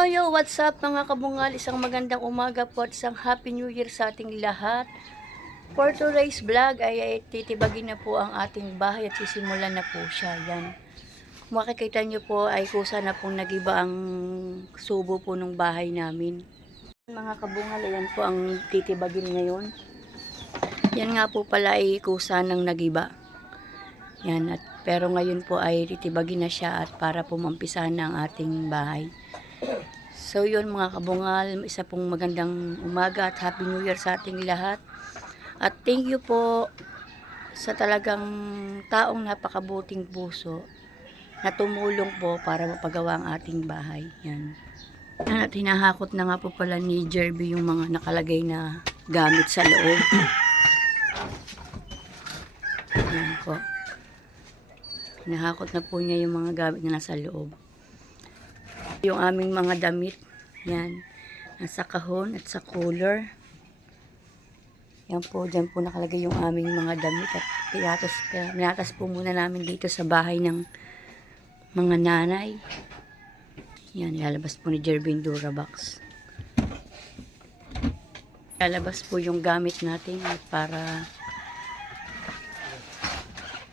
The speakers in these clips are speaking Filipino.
Yo, what's up mga kabungal? Isang magandang umaga po at isang Happy New Year sa ating lahat. For today's vlog ay titibagin na po ang ating bahay at sisimulan na po siya. Yan. Kung makikita nyo po ay kusa na pong nagiba ang subo po ng bahay namin. Mga kabungal, ayan po ang titibagin ngayon. Yan nga po pala ay kusa ng nagiba. Yan, pero ngayon po ay titibagin na siya at para po mampisahan na ang ating bahay. So yun mga kabungal, isa pong magandang umaga at Happy New Year sa ating lahat. At thank you po sa talagang taong napakabuting puso na tumulong po para mapagawa ang ating bahay. Yan. At hinahakot na nga po pala ni Jerby yung mga nakalagay na gamit sa loob. Yan po. Hinahakot na po niya yung mga gamit na nasa loob. Yung aming mga damit, yan, nasa kahon at sa cooler. Yan po, dyan po nakalagay yung aming mga damit at pinatas po muna namin dito sa bahay ng mga nanay. Yan, ilalabas po ni Jervin Durabox. Ilalabas po yung gamit natin at para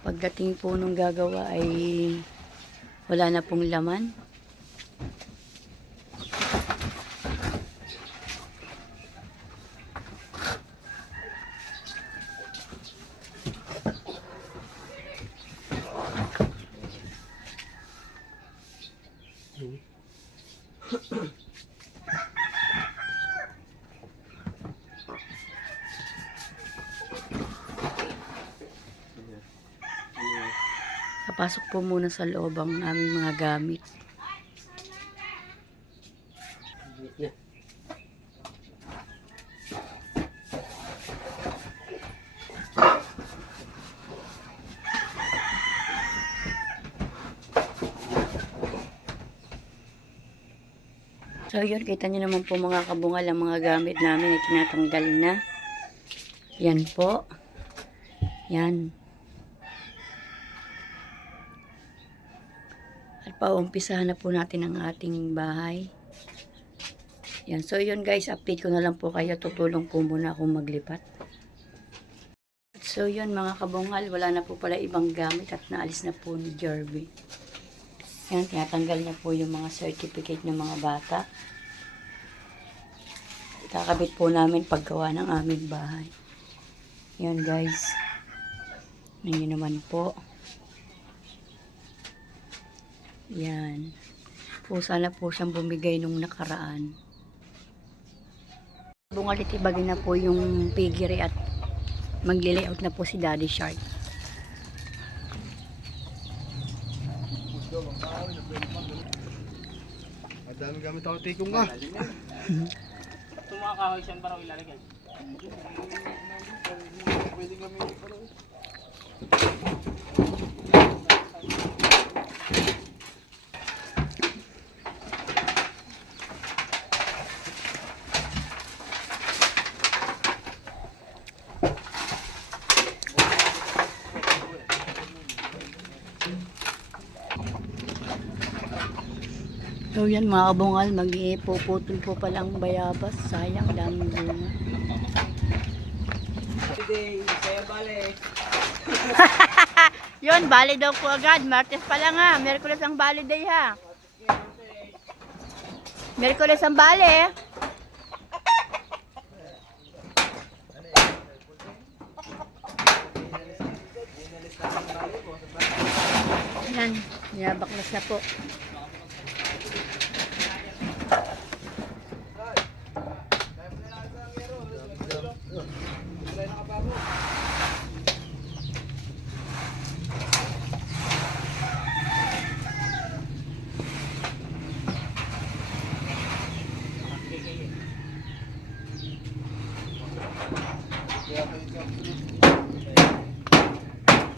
pagdating po nung gagawa ay wala na pong laman. Papasok po muna sa loob ang aming mga gamit. So yun, kita nyo naman po mga kabungal ang mga gamit namin ay tinatanggal na. Yan po. Yan. At paumpisahan na po natin ang ating bahay. Yan. So yun guys, update ko na lang po kayo. Tutulong po muna akong maglipat. So yun mga kabungal, wala na po pala ibang gamit at naalis na po ni Jerby. Yan, tinatanggal na po yung mga certificate ng mga bata. Kakabit po namin paggawa ng aming bahay. Yan guys. Yan naman po. Yan. Pusa na po siyang bumigay nung nakaraan. Bungalit ibagin na po yung piggery at magli-layout na po si Daddy Shark. Madami gamit ako tikong ka. Ito mga kahoy siyang paraw ilalagay. Pwede kami parang. So yan mga kabungal, mag-ipuputol po palang bayabas. Sayang, daming bunga. Today, kaya bale. Yun, bali daw po agad. Martes pa lang ha. Merkules ang bali day ha. Merkules ang bali. Yan, nabaklas na po.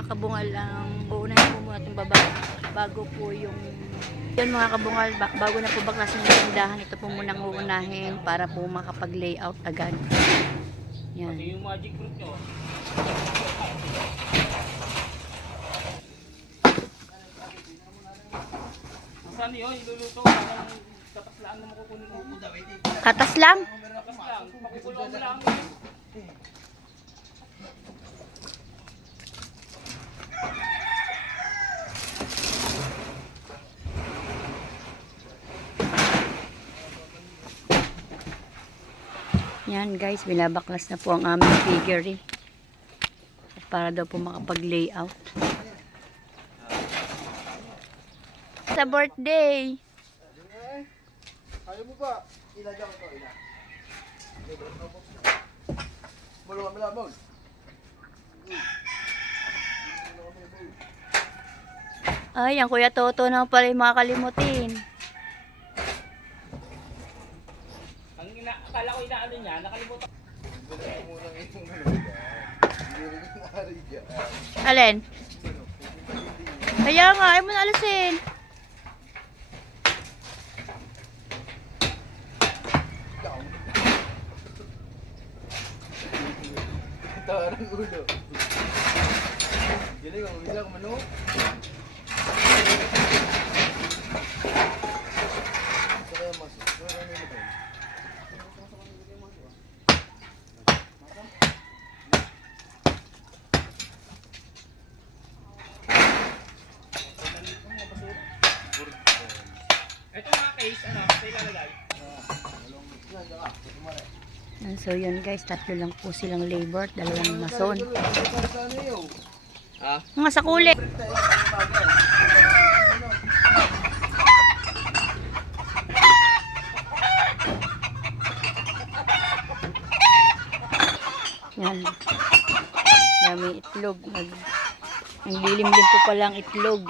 Kabungal lang, uunahin po muna itong baba bago po yung yun mga kabungal, bago na po baklasin yung tindahan, ito po munang uunahin para po makapag-layout agad. Yan. Pati yung magic fruit nyo. Saan yun? Iluluto? Parang tatak lang na makukunin mo. Katas lang. Tapos lang, pakukulong mo lang. Yan guys, binabaklas na po ang aming figure eh. Para daw po makapag-layout. Sa birthday. Ayaw mo ba? Ilan dyan ito, ilan? Bolo kami lang, bol. Ay, ang Kuya Toto na pala yung makakalimutin. Akala ko inaano niya, nakalimutan. Balik mo lang yung ano dyan. Hindi rin yung ari dyan. Alin? Kaya nga, ayaw mo na alisin. Tarang ulo. Galing, ang umisak, mano? Ito kaya mas. Ito kaya may labay. Ito mga case, ano, sa ilalagay. So yun guys, tatlo lang po silang labor, dalawang mason. Ah? Mga sakuli. Yan. Dami itlog. Ang lilim-lim po pala ang itlog.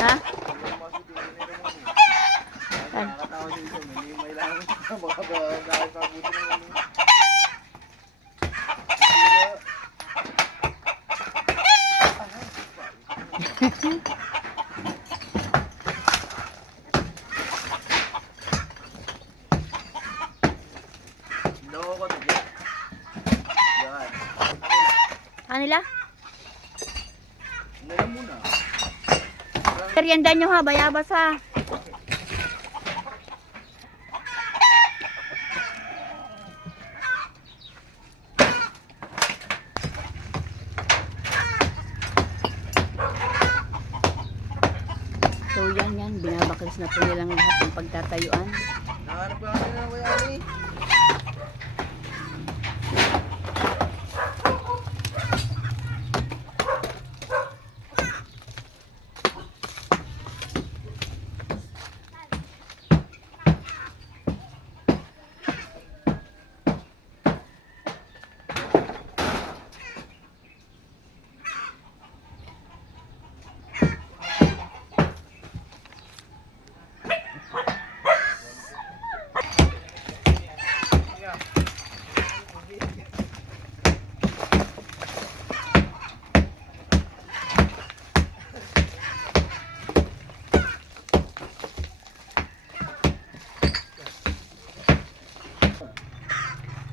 Ha? Saan? Nakakatawa siya ito. May lang baka ba nakakabuti ng ano. Loko ko to dyan. Yan. Kanila? Ano lang muna. Merienda nyo ha, bayabas ha. So yan, binabaklas na po nilang lahat ng pagtatayuan. Nahanap ka kami ng Wayani.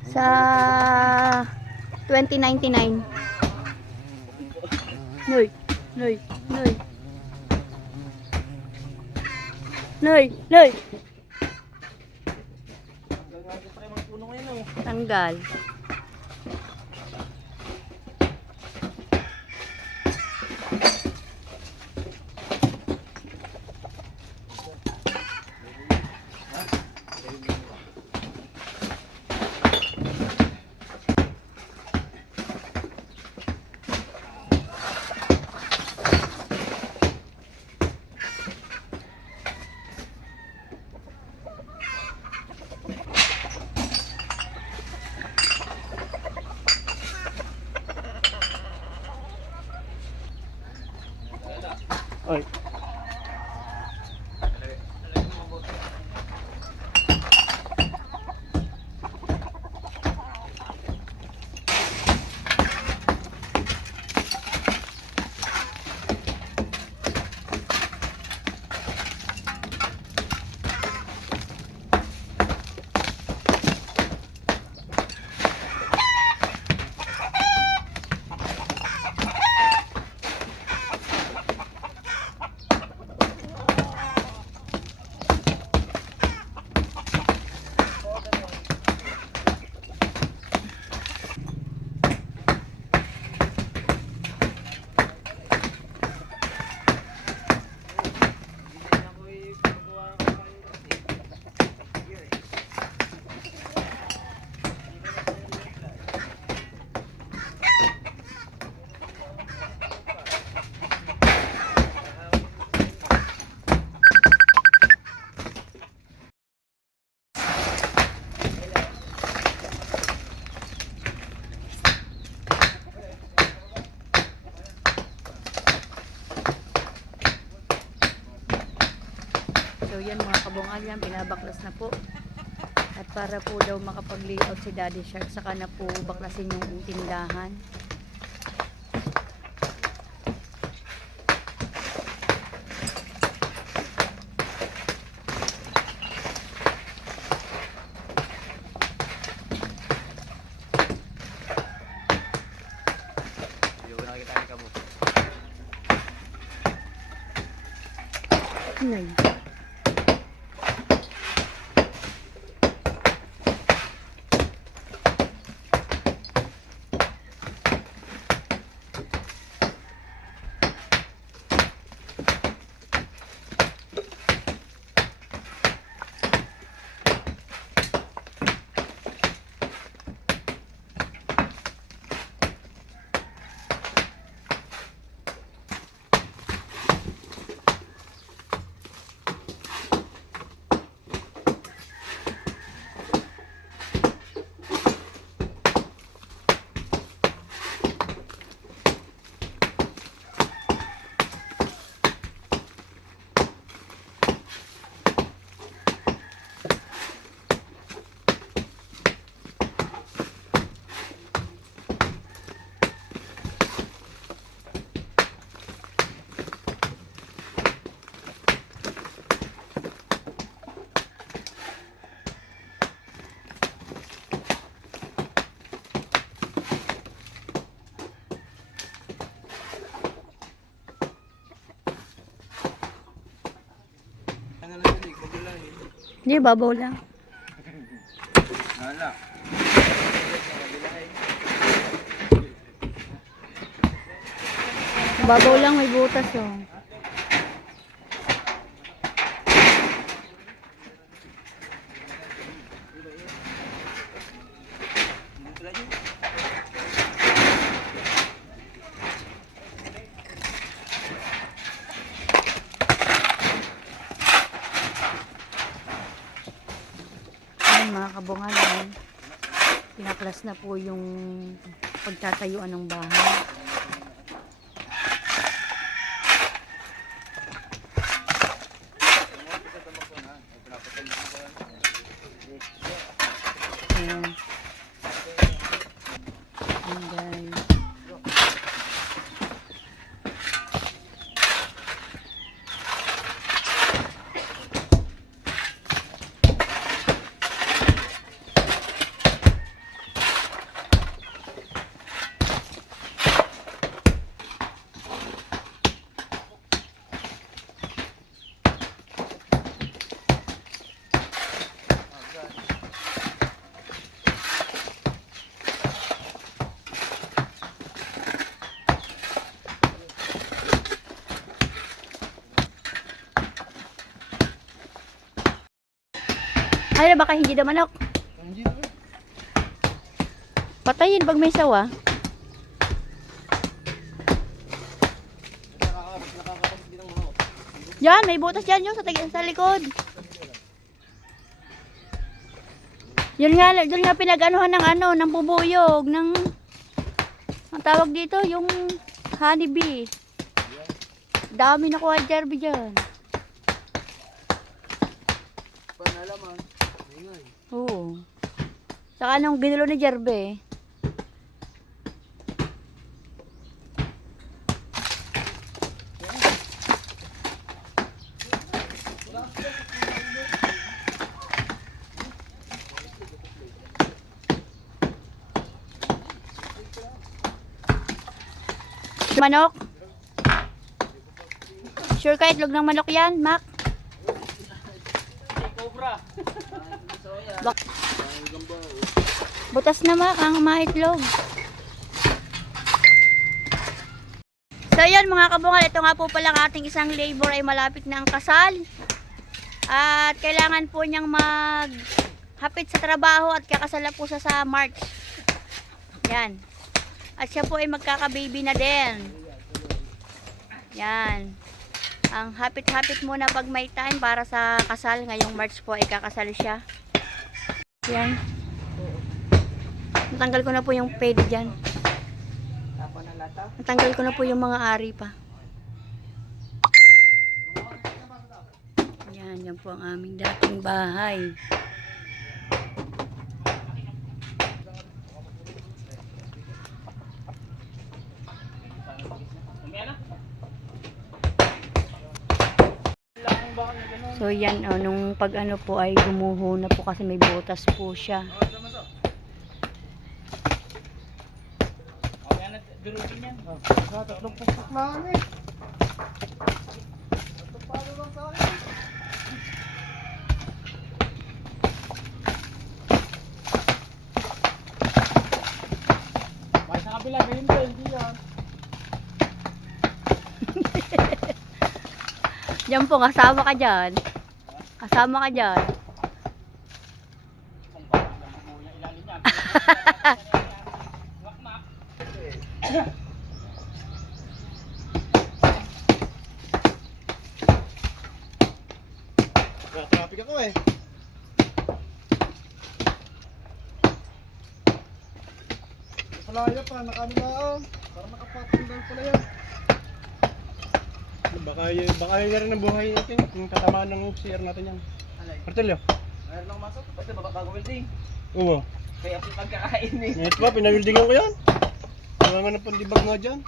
Sa 2099. Noy, noy, noy. Noy, noy. Tanggal. Oy. So yan mga kabungal, yan binabaklas na po. At para po daw makapag-layout si Daddy Shark, saka na po baklasin yung tindahan. Nay. Hindi, babaw lang. Wala. Babaw lang, may butas oh. Ayan mga kabungalan, pinaklas na po yung pagtatayuan ng bahay. Ayan. Ayan guys. Ay, baka hindi na manok. Hindi na. Patayin pag may sawa. Yan, may butas dyan yun sa likod. Yun nga pinag-anuhan ng ng bubuyog, ng ang tawag dito, yung honeybee. Dami na kuha Jerby dyan. Panalaman. Ingay. Oo. Saka anong ginulo ni Jerby? Manok? Sure ka itlog ng manok yan, Mac? Cobra. Butas na Mac, ang maitlog. So yun mga kabungal, ito nga po palang ating isang labor ay malapit na ang kasal. At kailangan po niyang maghapit sa trabaho at kakasal na po siya sa March. Yan. At siya po ay magkaka-baby na din. Yan. Ang hapit-hapit muna pag may time para sa kasal. Ngayong March po ay kakasal siya. Yan. Natanggal ko na po yung pwede dyan. Natanggal ko na po yung mga ari pa. Yan. Yan, yan po ang aming dating bahay. Mamaya na. So yan, nung pag ano po ay gumuho na po kasi may butas po siya. Mamaya na, durugin yan. Tatlong pusok lang eh. Tatlong palo lang sa akin. May sa kabila, ganyan ba? Hindi yan. Yan po, kasama ka dyan. Kasama ka dyan. Kung bakit lang bubuo yung ilalim yan. Ngak-ngak. Traffic ako eh. Palaya pa, nakanulaan. Para nakapatunggal pala yan. Baka yun na rin ang buhay natin. Yung tatamaan ng CR natin yan. Alay. Martilyo. Mayroon lang masok. Pwede makakagawilding. Oo. Kaya po pagkakain eh. Ngayon ba, pinawildingan ko yan. Wala nga na pandibag nga dyan.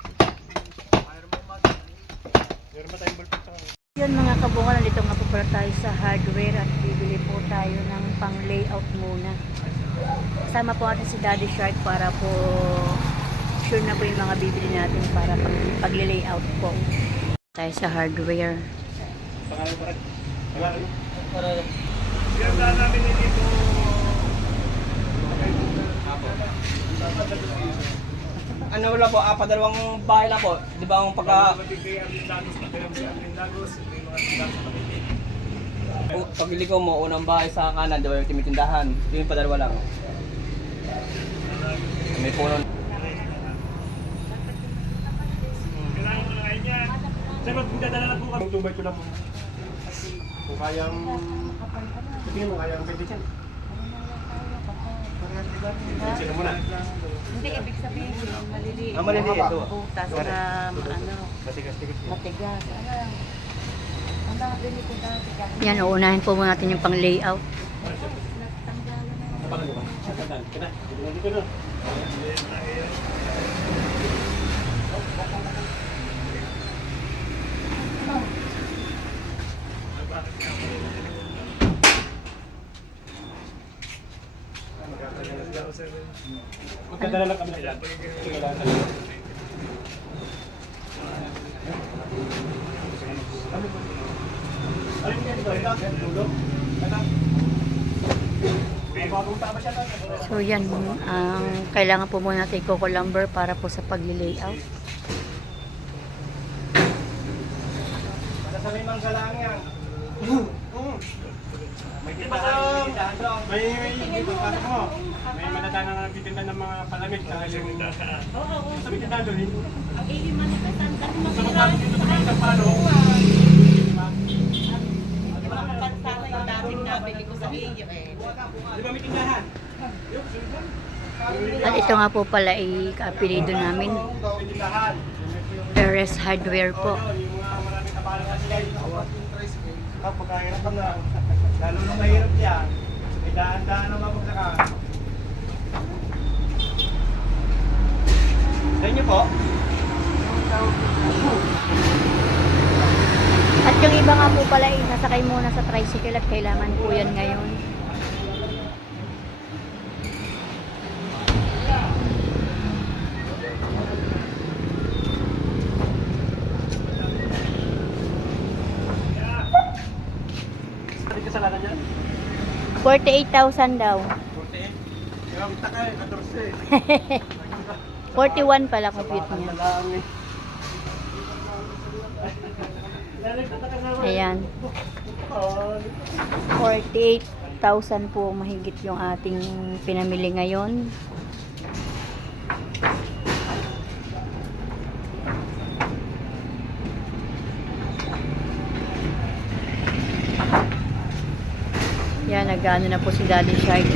Meron ba tayong ballpen sa kanya? Yun mga kabungan, nandito nga po pala tayo sa hardware at bibili po tayo ng pang layout muna. Kasama po natin si Daddy Shark para po sure na po yung mga bibili natin para pag-layout po. Tayo sa hardware. Pangalan ko rin. Pangalan ko. Para Ganda namin dito. ano wala po, padalawang bahay lang po. Di ba ang pagka... Pag liko mo, unang bahay sa kanan, di ba yung timitindahan? Yung padalawa lang. May puno. Kailangan ko na ngayon yan. Sir, magdadala na po kami. Tubay ko lang po. Kung kayang... Tingin mo, kayang pwede dyan. Sino muna? Hindi, ibig sabihin, maliliit. Maliliit. Butas na, ano, Matigas-tigas. matigas. Yan, uunahin po muna natin yung pang layout. Tapakan mo ba? Tapakan. Kina. Dito na. Magdadala lang kami sila. So yan, ang kailangan po muna natin lumber para po sa pag-layout. Sasabihin mang galang yan. May dito pasok mo. May madadaanan na nagtitinda ng mga palamig sa yung sabi tinda doon. Ang iliman ni Kasantan Sa mga dito sa mga palo. pansara yung dating nabili ko sa iyo eh. Di ba may tindahan? At ito nga po pala ay kaapelido namin. Tindahan. Perez Hardware po. Yung mga maraming kabalo na sila. Pagkahirap na. Lalo nung mahirap yan. May daan-daan ng mapagsaka. Sa inyo po? At yung iba nga po pala ay nasakay muna sa tricycle at kailangan po yan ngayon. Ano kasalanan niya? 48,000 daw. 48. Yung takay, 14. 41 pala compute niya. Ayan. 48,000 po mahigit yung ating pinamili ngayon. Yan, nag-ano na po si Daddy Shark.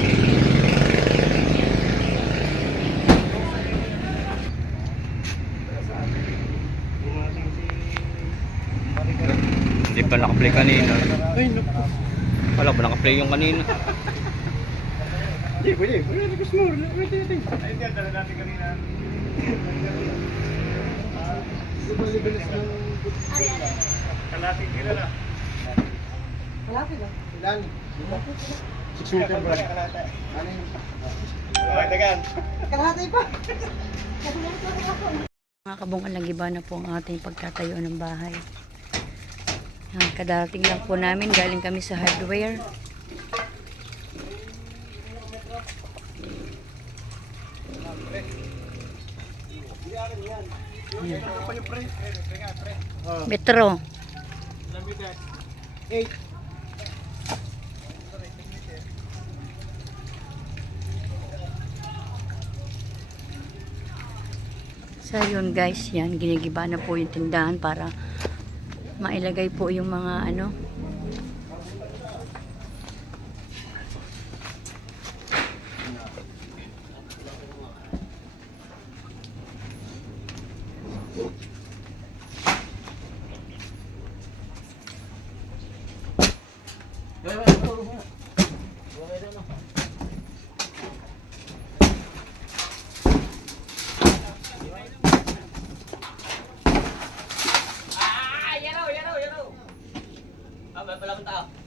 Hindi pa nakaplay kanina. Ay, naku. Wala ba nakaplay yung kanina? Hindi, pwede. Pwede, gusto mo. Pwede. Ay, hindi, dala natin kanina. Lumalibalas ng... Kalating kila na. Ilan? 6 meter ba? Ano yun? Okay, tagan. Mga kabungan, nagiba na po ang ating pagtatayo ng bahay. Yan, kadarating lang po namin, galing kami sa hardware. Yan. Metro. 8. So yun guys, yan, ginigiba na po yung tindahan para mailagay po yung mga ano.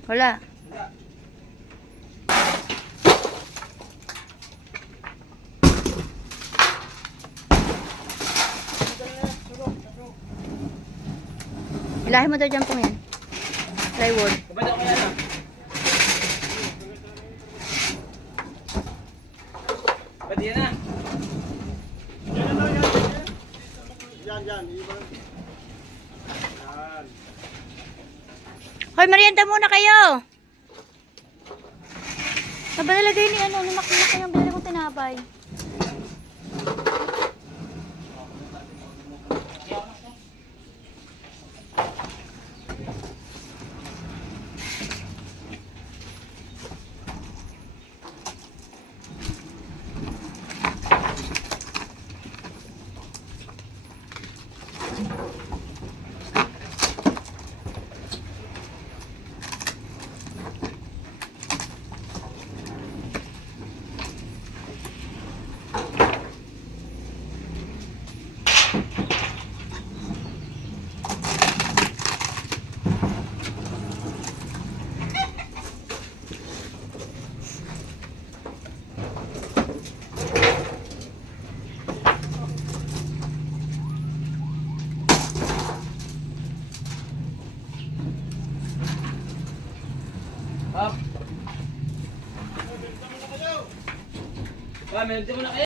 Wala. Ilahin mo daw dyan po yan. Plywood. Pwede yan na. Yan. Iba. Hoy, merienda muna kayo. Nabalalagay ni ano, ni Makina kayo ang binili kong tinapay. Up. Medyo mo na kayo.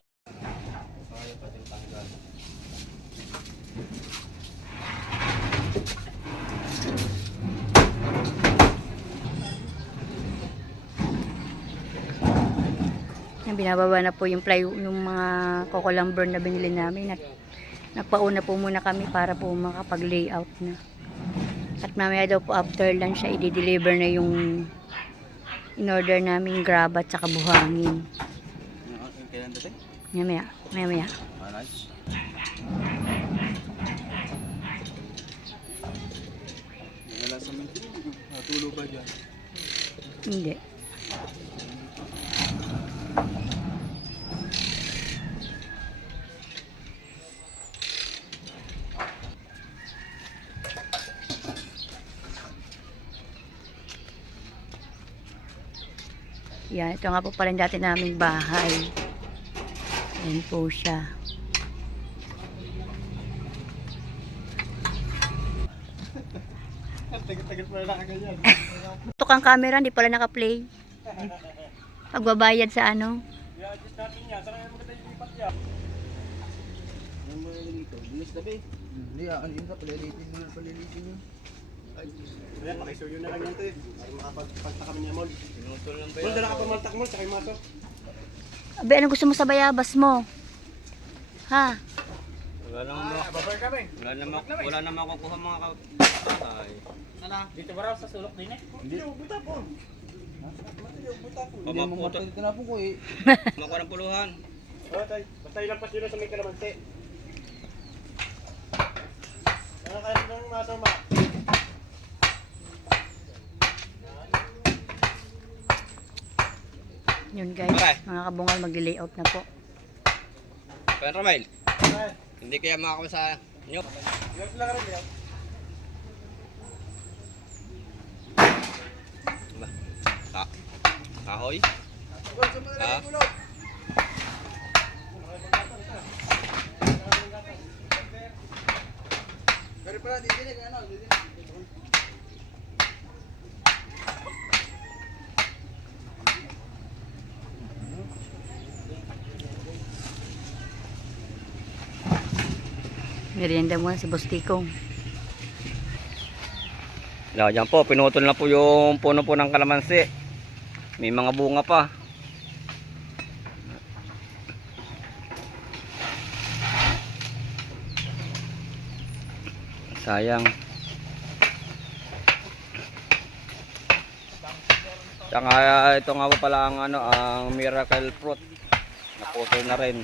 Yan, binababa na po yung yung mga coco lumber na binili namin. At nagpauna po muna kami para po makapag-layout na. At mamaya daw po after lunch siya i-deliver na yung in-order namin grab at saka buhangin. Kailan dati? Mamaya. Nice. Wala sa mga natulo ba dyan? Hindi. Yan, ito nga po pala yung dati naming bahay. Yan po siya. Tagal pa na kaganyan. Ito kang camera, hindi pala naka-play. Pagbabayad sa ano. I-adjust natin yan. Saan kaya maganda yung lipat yan? Ano mo yung dito? Bilis tabi. Hindi, ano yun ka? Palilitin yun. Ayan, pakisuyo na lang yan to eh. Para makapagpagta kami niya, Mol. Pinutol lang ba Mol, dala ka pa maltak, Mol. Tsaka yung maso. Abe, ano gusto mo sa bayabas mo? Ha? Babay kami. Wala na makukuha mga kapatay. Dito ba raw sa sulok din eh? Hindi, buta po. Hindi mo martil tinapon ko eh. Makuha ng puluhan. Oh, tay. Basta ilampas yun sa may kalamansi. Ano kaya ng maso, ma? Yun guys, mga kabungal, mag-layout na po. Kuya Ramel, hindi kaya makakama sa inyo? Ba? Kahoy? Ha? Pero pala, didinig, ano, didinig. Merienda muna si Boss Tikong. Yan po, pinutol na po yung puno po ng kalamansi. May mga bunga pa. Sayang. Saka ito nga po pala ang ano, ang miracle fruit. Naputol na rin.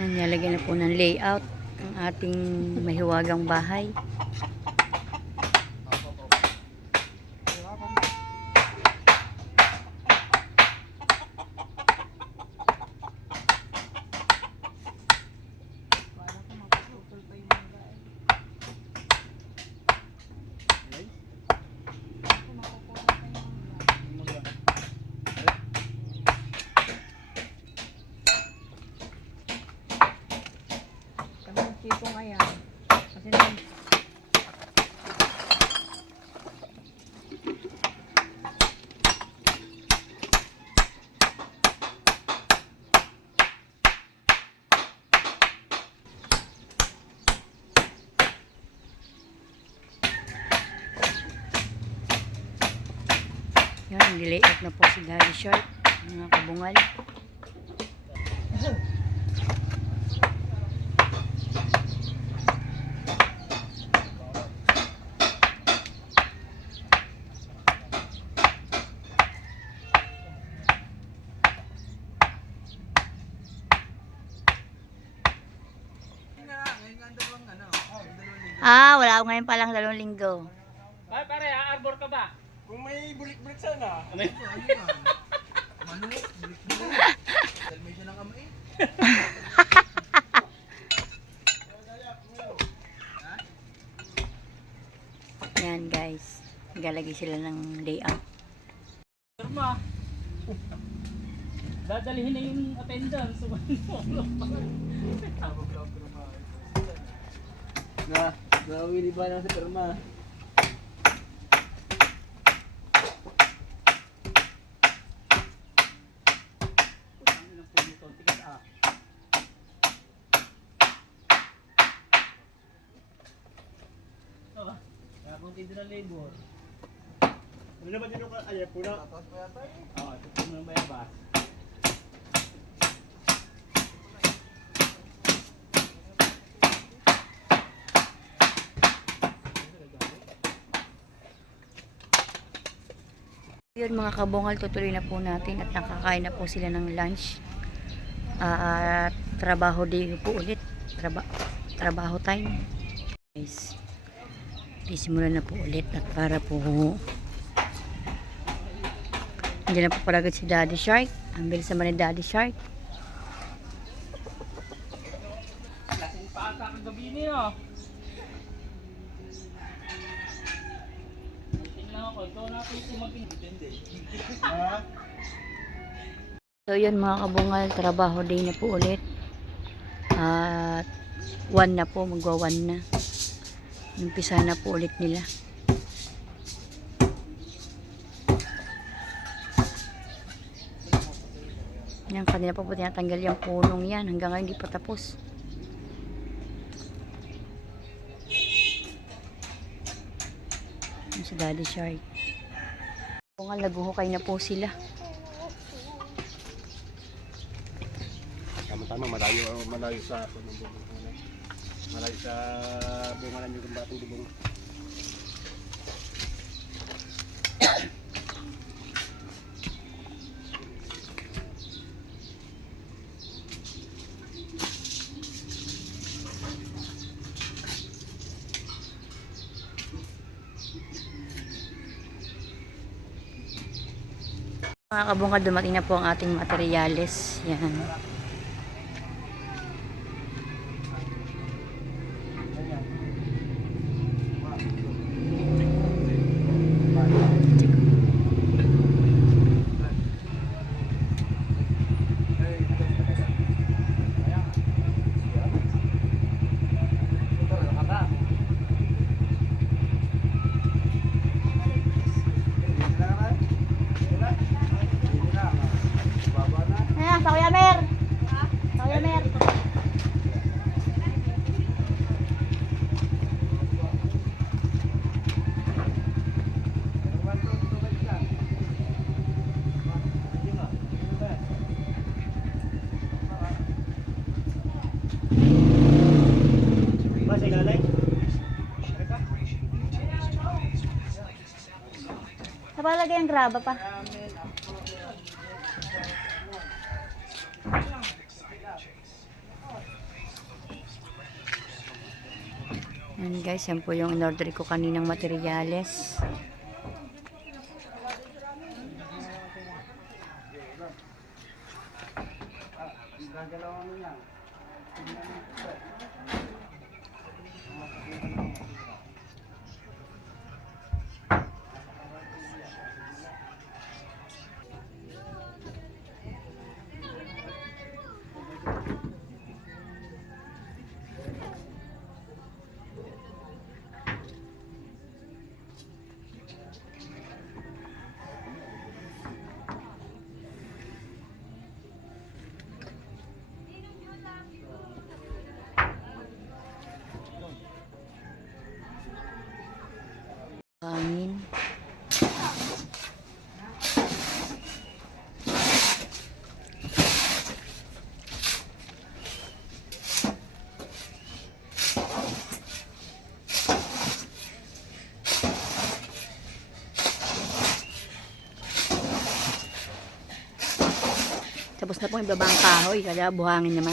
Nalagyan na po ng layout ang ating mahiwagang bahay. Yan, nilayout na po si Daddy Shark, mga kabungal. Wala ako ngayon palang 2 linggo. Ay pare, arbor ka ba? Kung may bulik-bulik sana. Ano yan? Manok, bulik-bulik. Dalmation ng kamay. Yan guys, nagalagay sila ng layout. Irma, dadalihin na yung attendance. Nawili ba na sa perma? Kung hindi na labor. Ano naman din yung ay, puna? Tapos pa yata eh. Oo, ito mo ng bayabas. Yun mga kabungal, tutuloy na po natin at nakakain na po sila ng lunch. At trabaho day po ulit. Trabaho time. Guys, simulan na po ulit at para po hindi na po palagad si Daddy Shark. Ang bilis naman ni Daddy Shark. Lasing pa ata kagabi niyo. Tingnan ako, ikaw na po yung magintindi. So yun mga kabungal, trabaho day na po ulit. At 1 na po, magwa 1 na. Umpisa na po ulit nila. Yan, kanina pa po tinatanggal yung punong yan. Hanggang ngayon hindi pa tapos. Yan si Daddy Shark. Kabungal, naguhukay na po sila. Tama, malayo sa ako ng bubong. Malayo sa bunga ng yung batang bubong. Mga kabungad, dumating na po ang ating materyales. Yan. Sa Kuya Mer. Sa Kuya Mer. Ba, sige alay? Sa palagay ang graba pa. Yan guys, yan po yung in-order ko kaninang materyales. Hangin. Tapos na po ibaba ang kahoy, kaya buhangin naman.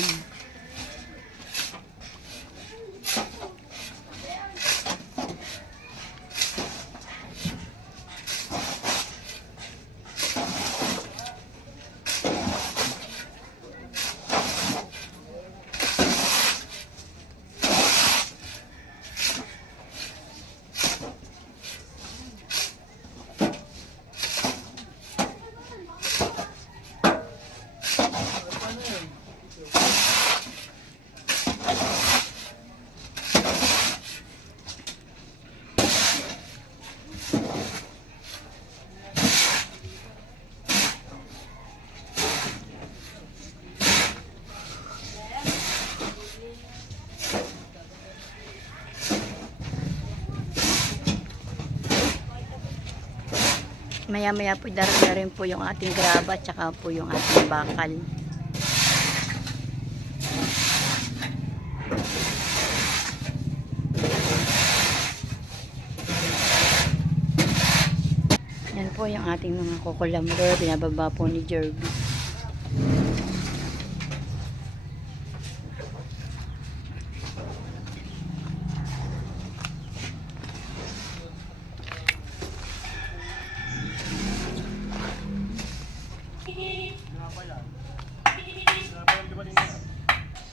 Maya-maya po darating rin po yung ating graba at saka po yung ating bakal. Yan po yung ating mga kukulamber, binababa po ni Jerby.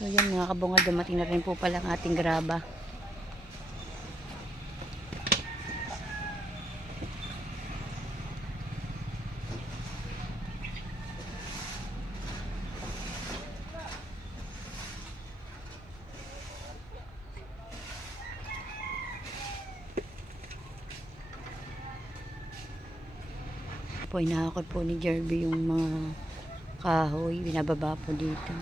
So yun mga kabungad, dumating na rin po pala ang ating graba. Po, inahakot po ni Jerby yung mga kahoy, binababa po dito.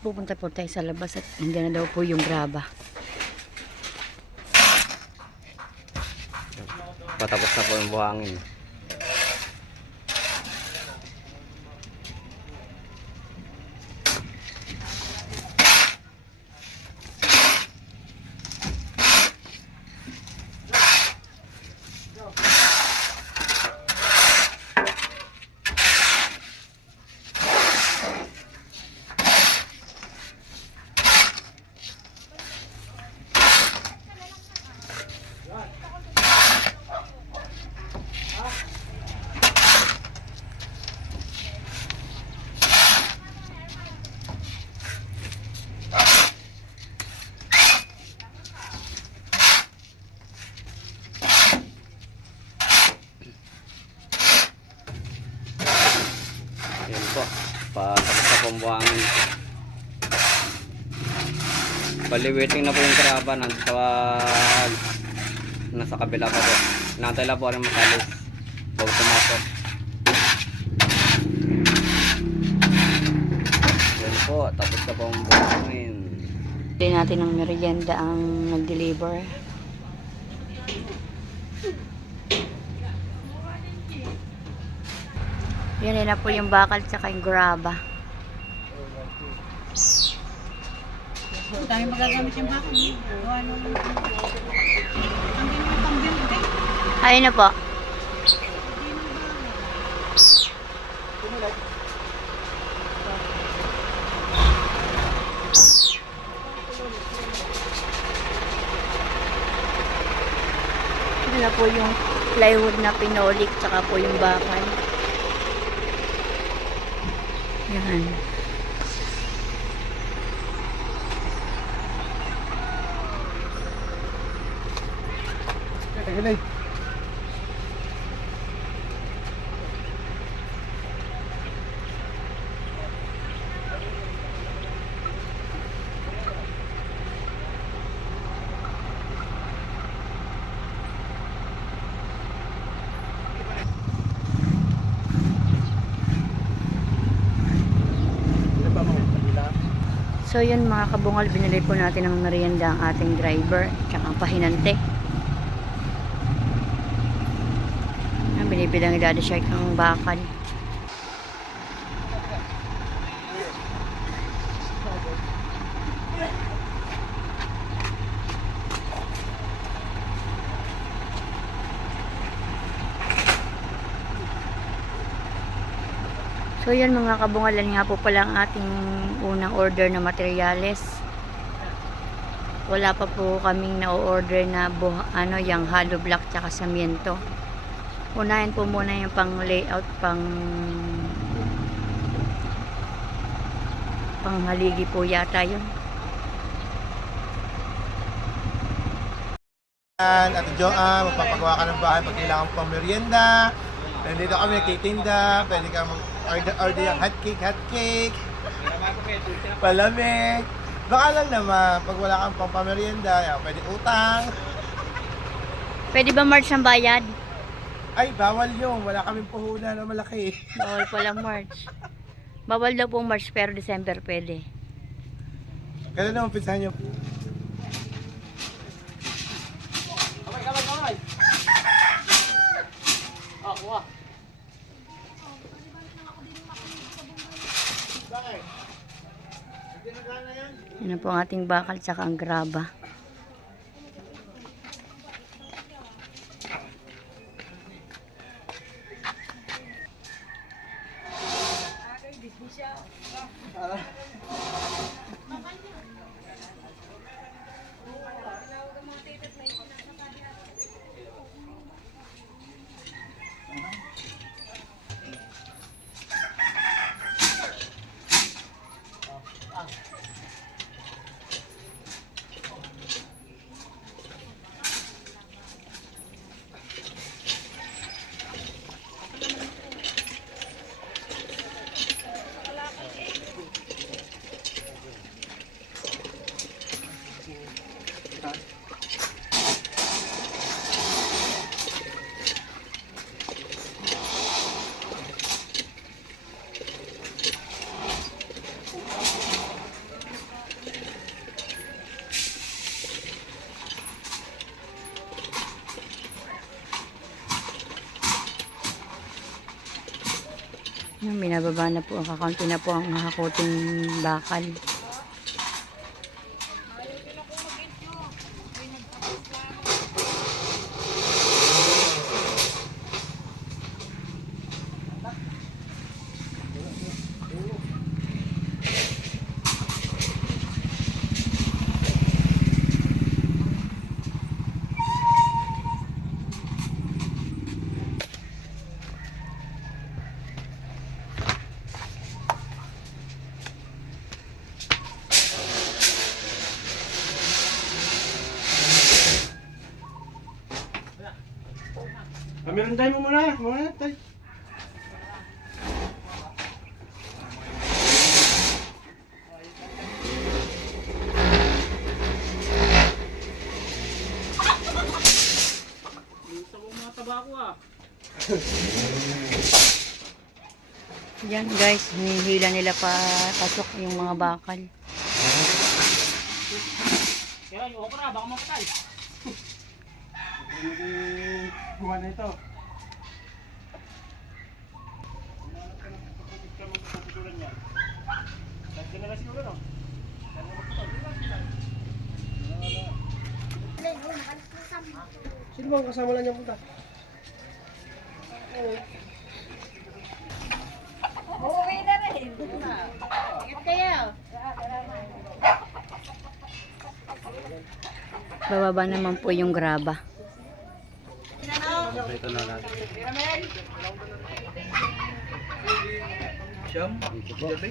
pupunta po tayo sa labas at nandiyan na daw po yung graba. Patapos na po yung buhangin. Yan po, patapos na po ang buhangin. Bali waiting na po yung graba nasa kabila pa po. Nantay lang po rin makalis bago pumasok. Yan po, tapos na po ang buhangin. Hindi natin ng merienda ang nag-deliver. Yan na po yung bakal tsaka yung graba. Tayo magagamit yung bakal. Ano? Ang pambili. Ayun na po. Yan na po yung plywood na pinolik tsaka po yung bakal. Yan. So yun mga kabungal, binili po natin ng merienda ang ating driver tsaka ang pahinante. Binibilang ni Daddy Shark ang bakal. So yan mga kabungalan, nga po pala ang ating unang order na materyales. Wala pa po kaming na-order na yung hollow block tsaka samiento. Unahin po muna yung pang layout, pang haligi po yata yun. Ate Joanne, magpapagawa ka ng bahay pag kailangan pang merienda. Nandito kami nagtitinda, pwede ka mag-order yung hot cake, palamig. Baka lang naman, pag wala kang pang pamerienda, pwede utang. Pwede ba March ang bayad? Ay, bawal yun, wala kaming puhunan na malaki. Bawal pala March. Bawal daw po March pero December pwede. Kailan naman pinsahan nyo? Yan na po ang ating bakal tsaka ang graba. Yan, binababa na po. Kakaunti na po ang hakuting bakal. Meron tayo mo muna tayo. Yan guys, hinihila nila pa pasok yung mga bakal. Kaya yung okra, baka mapatay. Buwan na ito. Sino bang kasama lang niya punta? Uuwi na rin. Ingat kayo. Bababa naman po yung graba. Ito na natin. Siyam? Gabi?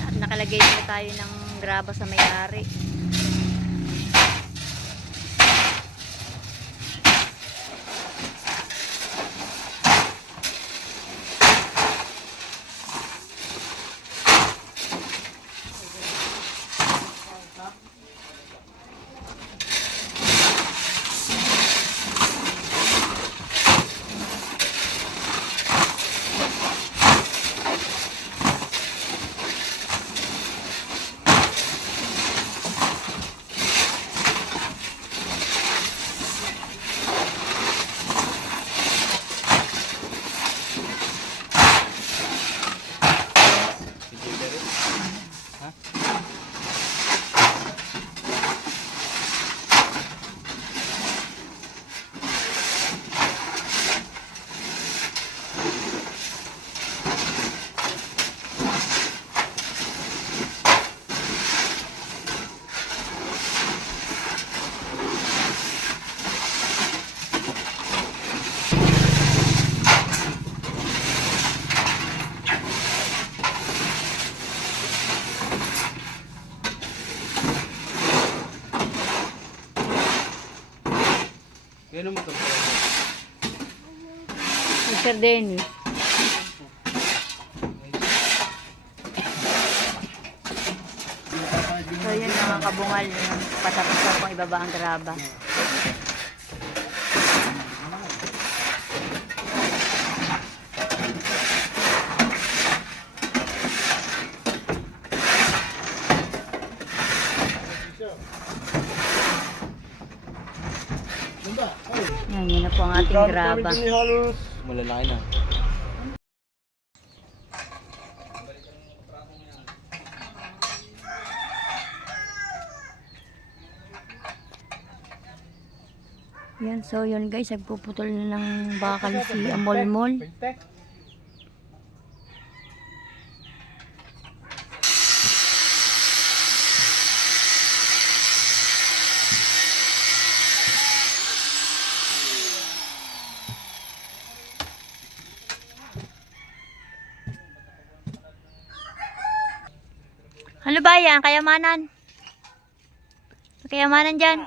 At nakalagay na tayo ng graba sa may-ari. Kailan mo ito? Mr. Dennis. So yun mga kabungal, patapos na pong ibaba ang graba. Yan, yun na po ang ating graba. Malalaki na. Yan, so yun guys, nagpuputol na ng bakal si Amolmol. Ano ba yan? Kayamanan? Kayamanan dyan?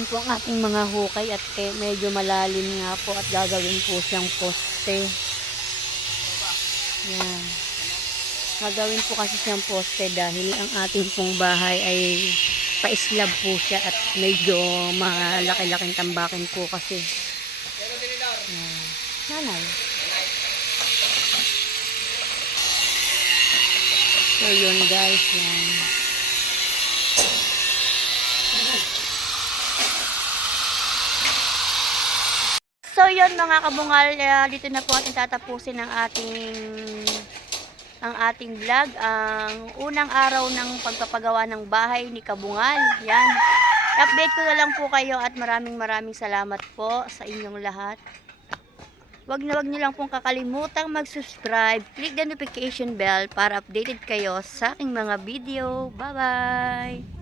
Yan po ang ating mga hukay at medyo malalim nga po at gagawin po siyang poste. Yan. Gagawin po kasi siyang poste dahil ang ating pong bahay ay pa-slab po siya at medyo malaki-laking tambakin po kasi. Yan. Nanay. So yun guys, yan. So yun mga kabungal, dito na po ating tatapusin ang ating vlog, ang unang araw ng pagpapagawa ng bahay ni Kabungal. Yan. I-update ko na lang po kayo at maraming salamat po sa inyong lahat. Wag niyo lang pong kakalimutang mag-subscribe, click the notification bell para updated kayo sa aking mga video. Bye-bye!